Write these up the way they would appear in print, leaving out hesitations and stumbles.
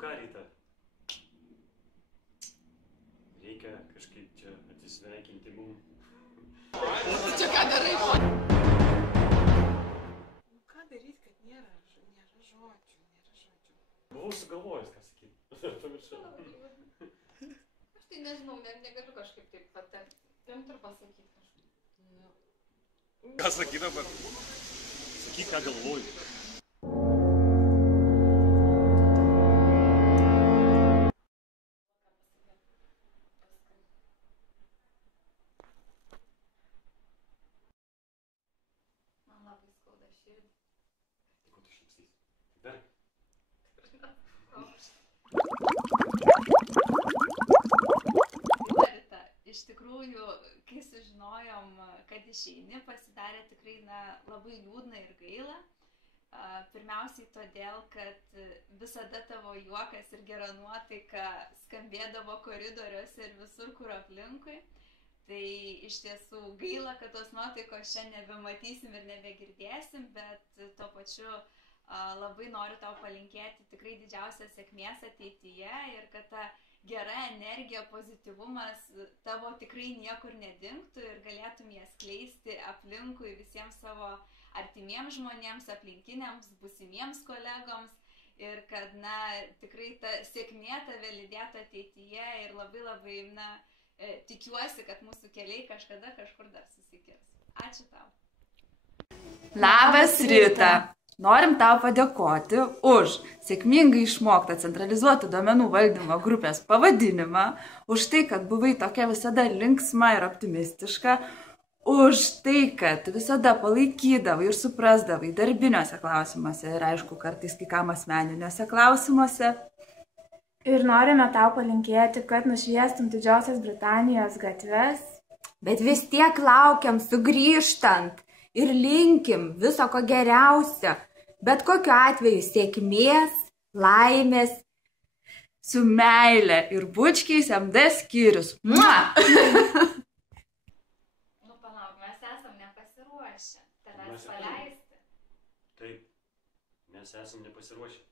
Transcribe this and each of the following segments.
ką, Rita? Reikia kažkaip čia atsisveikinti mum. Čia ką darai? Ką daryti, kad nėra žodžių. Buvau sugalvojęs, ką sakyti. Pamiršau. Aš tai nežinau, negaliu kažkaip taip patekti. Imt ir pasakyti kažkaip. Ką sakyt dabar? Sakyk, ką galvoju. Man labai skauda širdį. Tai ko tu šypsys? Dar? Rita, iš tikrųjų, kai sužinojom, kad išeini, pasidarė tikrai labai liūdna ir gaila. Pirmiausiai todėl, kad visada tavo juokas ir gera nuotaika skambėdavo koridoriuose ir visur, kur aplinkui. Tai iš tiesų gaila, kad tos nuotaikos čia nebematysim ir nebegirdėsim, bet tuo pačiu labai noriu tau palinkėti tikrai didžiausios sėkmės ateityje ir kad ta gera energija, pozityvumas tavo tikrai niekur nedingtų ir galėtum ją skleisti aplinkui visiems savo artimiems žmonėms, aplinkiniams, būsimiems kolegoms ir kad, tikrai ta sėkmė tave lydėtų ateityje ir labai, tikiuosi, kad mūsų keliai kažkada kažkur dar susikirs. Ačiū tau. Labas, Rita! Norim tau padėkoti už sėkmingai išmoktą centralizuotų duomenų valdymo grupės pavadinimą, už tai, kad buvai tokia visada linksma ir optimistiška, už tai, kad visada palaikydavai ir suprasdavai darbiniuose klausimuose ir aišku, kartais kai kam asmeniniuose klausimuose. Ir norime tau palinkėti, kad nušviestum Didžiosios Britanijos gatves. Bet vis tiek laukiam sugrįžtant ir linkim viso ko geriausio. Bet kokiu atveju sėkmės, laimės. Su meile ir bučkiais MD skyrius. Mua! Palauk, mes esam nepasiruošę. Tavęs paleisti. Taip, mes esam nepasiruošę.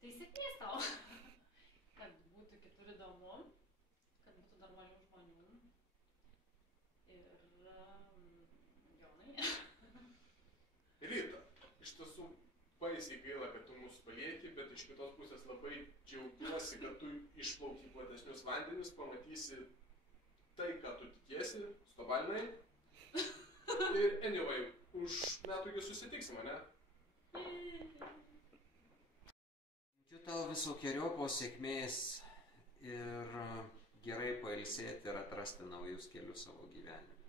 Tai sėkmės tau. Kad būtų kitur įdomu, kad būtų dar mažiau žmonių. Ir Jonai. Rita, iš tiesų baisiai gaila, kad tu mūsų palieki, bet iš kitos pusės labai džiaugiuosi, kad tu išplauki platesnius vandenis, pamatysi tai, ką tu tikėsi, Stovalnai. Ir anyway, už metų jūs susitiksim, ne? Linkiu tau visokiojopos sėkmės ir gerai pailsėti ir atrasti naujus kelius savo gyvenime.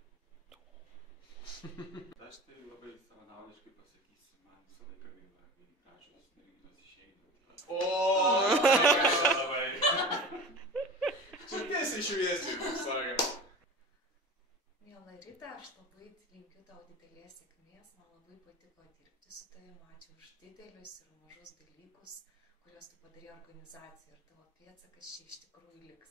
Aš tai labai savanaudiškai pasakysiu, man visą laiką gaila, kai gražios merginos išeina. O, labai. Čia tiesiai šviesiai, taip sakant. Miela Rita, aš labai linkiu tau didelės sėkmės, man labai patiko dirbti su tavimi, ačiū už didelius ir mažus dalykus, kuriuos tu padarė organizaciją ir tavo pėdsakas čia iš tikrųjų liks.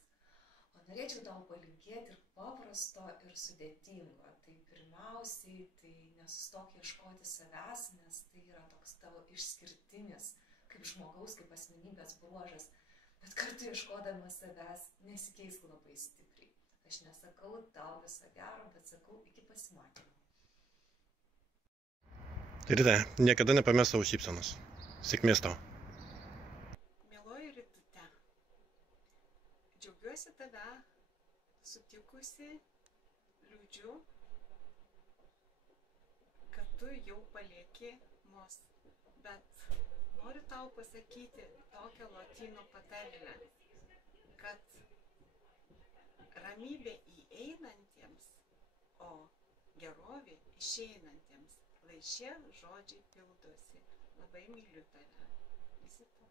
O norėčiau tau palinkėti ir paprasto ir sudėtingo. Tai pirmiausiai, tai nesustok ieškoti savęs, nes tai yra toks tavo išskirtinis kaip žmogaus, kaip asmenybės bruožas. Bet kartu ieškodamas savęs nesikeisk labai stipriai. Aš nesakau tau viso gero, bet sakau iki pasimatymo. Tai Rita, niekada nepames savo šypsenos. Sėkmės tau. Mieloji Ritute, džiaugiuosi tave sutikusi, liūdžiu, kad tu jau palieki mus, bet noriu tau pasakyti tokią lotynų patarlę, kad ramybė įeinantiems, o gerovė išeinantiems, lai šie žodžiai pildosi. Labai myliu tave. Visi to.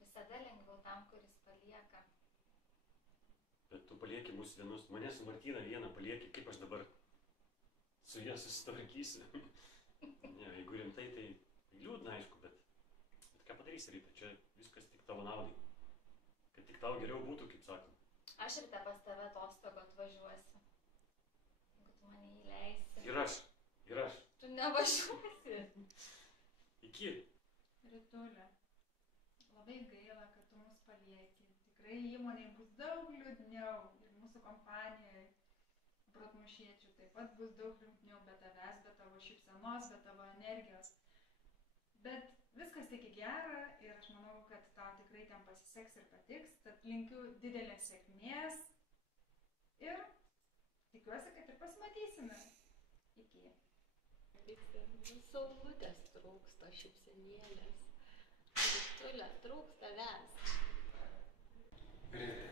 Visada lengviau tam, kuris palieka. Bet tu palieki mus vienus, mane su Martyna vieną palieki, kaip aš dabar su ja susitvarkysiu. Ne, jeigu rimtai, tai liūdna, aišku, bet ką padarysi, Rita, čia viskas tik tavo naudai. Kad tik tau geriau būtų, kaip sakom. Aš Rita pas tave atostogų atvažiuosiu. Jeigu tu mane įleisi. Ir aš. Tu nevažiuosi. Iki. Ritulė. Labai labai gaila, kad tu mus palieki. Tikrai įmonėje bus daug liūdniau ir mūsų kompanijoje protmušiečių taip pat bus daug liūdniau be tavęs, be tavo šypsenos, be tavo energijos. Bet viskas tik į gerą ir aš manau, kad tau tikrai ten pasiseks ir patiks. Tad linkiu didelės sėkmės ir tikiuosi, kad ir pasimatysime. Iki. Saulutės trūksta, šypsenėlės. Ritulė, trūks tavęs. Rita,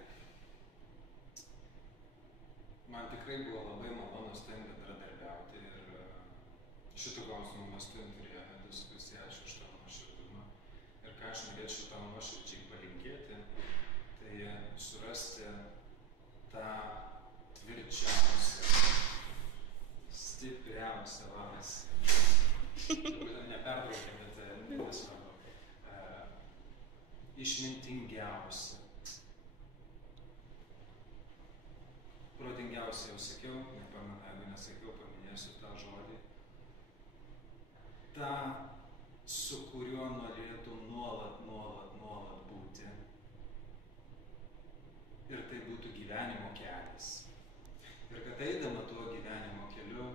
man tikrai buvo labai malonu su tavim bendradarbiauti ir šito klausimu mes turėjome diskusiją, ačiū už tavo nuoširdumą. Ir ką aš norėčiau tau nuoširdžiai palinkėti, tai surasti tą tvirčiausią, stipriausią valią. Nepertraukia, bet nesvarbu. Išmintingiausią. Protingiausiai jau sakiau, nepamenu, jeigu nesakiau, paminėsiu tą žodį. Ta, su kuriuo norėtum nuolat būti. Ir tai būtų gyvenimo kelias. Ir kad eidama tuo gyvenimo keliu,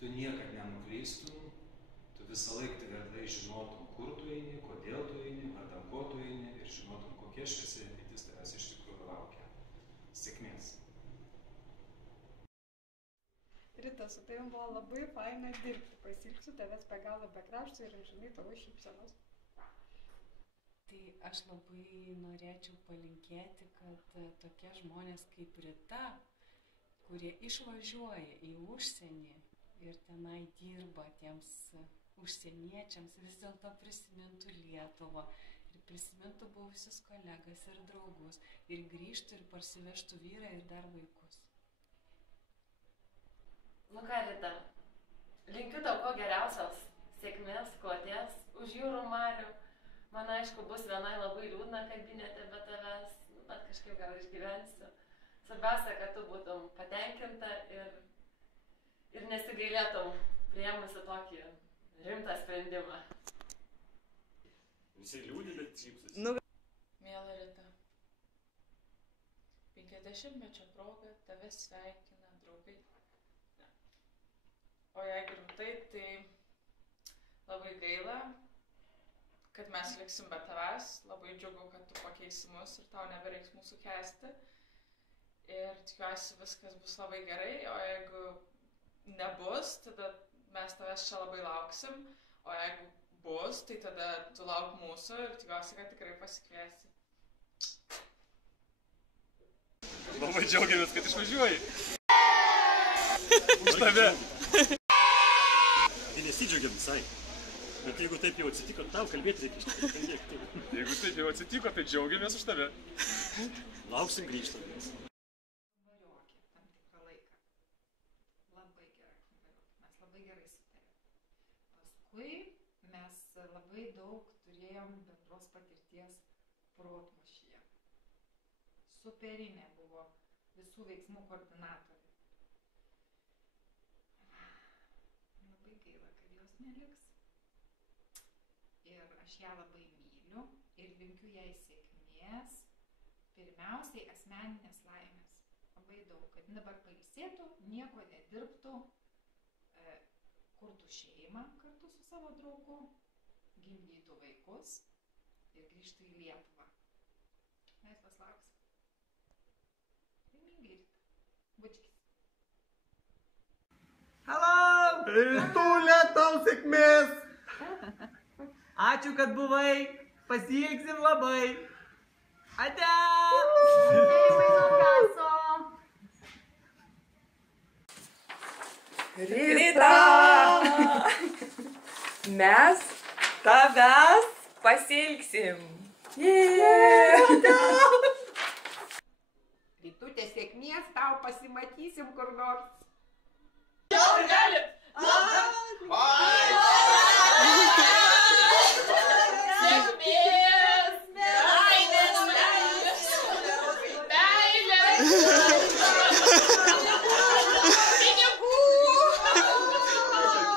tu niekad nenuklystum, tu visą laiką tvirtai žinotum, kur tu eini, kodėl tu eini, vardan ko tu eini ir žinotum, kokia šviesi ateitis tavęs iš tikrųjų laukia. Sėkmės. Rita, su tavim buvo labai faina dirbti. Pasilgsiu tavęs be galo be krašto ir amžinai tavo šypsenos. Tai aš labai norėčiau palinkėti, kad tokie žmonės kaip Rita, kurie išvažiuoja į užsienį ir tenai dirba tiems užsieniečiams, vis dėlto prisimintų Lietuvą ir prisimintų buvusius kolegas ir draugus ir grįžtų ir parsivežtų vyrą ir dar vaikus. Nu ką, Rita, linkiu tau ko geriausios sėkmės, kloties už jūrų marių. Man aišku, bus vienai labai liūdna kabinete be tavęs, bet kažkaip gal išgyvensiu. Svarbiausia, kad tu būtum patenkinta ir nesigailėtum priėmusi tokį rimtą sprendimą. Visi liūdi, bet šypsosi. Miela Rita, 50-mečio proga tave sveikina draugai. O jeigu rimtai, tai labai gaila, kad mes liksim be tavęs. Labai džiugu, kad tu pakeisi mus ir tau nebereiks mūsų kęsti. Ir tikiuosi viskas bus labai gerai, o jeigu nebus, tada mes tavęs čia labai lauksim. O jeigu bus, tai tada tu lauk mūsų ir tikiuosi, kad tikrai pasikviesi. Labai džiaugiamės, kad išvažiuoji. Už tave. Tai nesidžiaugiam visai. Bet jeigu taip jau atsitiko, tau kalbėti reikia iš tikrųjų. Jeigu taip jau atsitiko, tai džiaugiamės už tave. Lauksim grįžtant. Naujokė tam tikrą laiką. Labai gera naujokė. Mes labai gerai sutarėm. Paskui mes labai daug turėjom bendros patirties protmušyje. Superinė buvo visų veiksmų koordinatorė. Labai gaila, kad jos neliks. Ir aš ją labai myliu ir linkiu jai sėkmės. Pirmiausiai asmeninės laimės. Labai daug, kad dabar pailsėtų, nieko nedirbtų, kurtų šeimą kartu su savo draugu, gimdytų vaikus ir grįžtų į Lietuvą. Mes vas lauksim. Laimingai Rita. Bučkis. Halo! Ritulė, tau sėkmės! Ačiū, kad buvai. Pasieksim labai. Ate! Rita! Mes tavęs pasiilgsim. Ritutė, sėkmės, tau pasimatysim kur nors. Gal galit? Sėkmės! Meilės! Pinigų!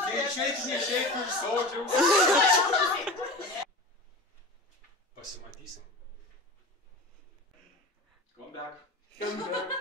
Neišeik iš sodžiaus. pasimatysim. Come back. Come back.